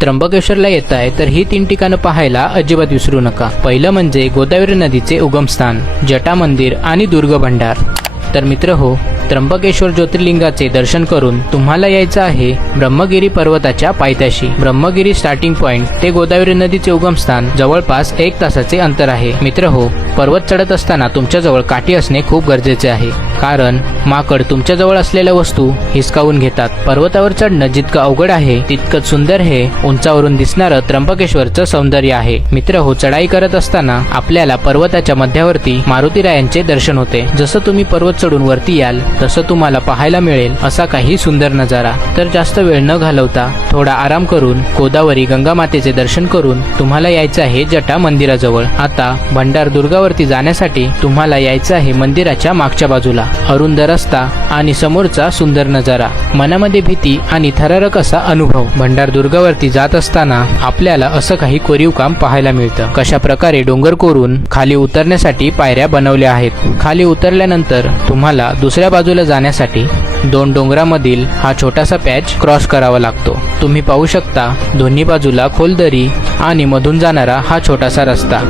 त्र्यंबकेश्वरला येत आहे तर ही 3 ठिकाणं पाहायला अजिबात विसरू नका। पहिलं म्हणजे गोदावरी नदीचे उगमस्थान, जटा मंदिर आणि दुर्ग भंडार। तर मित्र हो, त्र्यंबकेश्वर ज्योतिर्लिंगाचे दर्शन करून तुम्हाला यायचं आहे ब्रह्मगिरी पर्वताच्या पायथ्याशी। ब्रह्मगिरी स्टार्टिंग पॉइंट ते गोदावरी नदीचे उगमस्थान जवळपास 1 तासाचे अंतर आहे। मित्र हो, पर्वत चढत असताना तुमच्याजवळ काठी असणे खूप गरजेचे आहे, कारण माकड तुमच्याजवळ असलेल्या वस्तू हिसकावून घेतात। पर्वतावर चढणं जितकं अवघड आहे तितकंच सुंदर हे उंचावरून दिसणारं त्र्यंबकेश्वरचं सौंदर्य आहे। मित्र हो, चढाई करत असताना आपल्याला पर्वताच्या मध्यावरती मारुतीरायांचे दर्शन होते। जसं तुम्ही पर्वत चढून वरती याल तसं तुम्हाला पाहायला मिळेल असा काही सुंदर नजारा। तर जास्त वेळ न घालवता थोडा आराम करून गोदावरी गंगा मातेचे दर्शन करून तुम्हाला यायचं आहे जटा मंदिराजवळ। आता भंडार दुर्गावरती जाण्यासाठी तुम्हाला यायचं आहे मंदिराच्या मागच्या बाजूला। अरुंद रस्ता आणि समोरचा सुंदर नजारा, मनामध्ये भीती आणि थरारक असा अनुभव। भंडार दुर्गावरती जात असताना आपल्याला असं काही कोरीव काम पाहायला मिळतं। कशा प्रकारे डोंगर कोरून खाली उतरण्यासाठी पायऱ्या बनवल्या आहेत। खाली उतरल्यानंतर तुम्हाला दुसऱ्या बाजूला जाण्यासाठी 2 डोंगरामधील हा छोटासा पॅच क्रॉस करावा लागतो। तुम्ही पाहू शकता दोन्ही बाजूला खोल दरी आणि मधून जाणारा हा छोटासा रस्ता।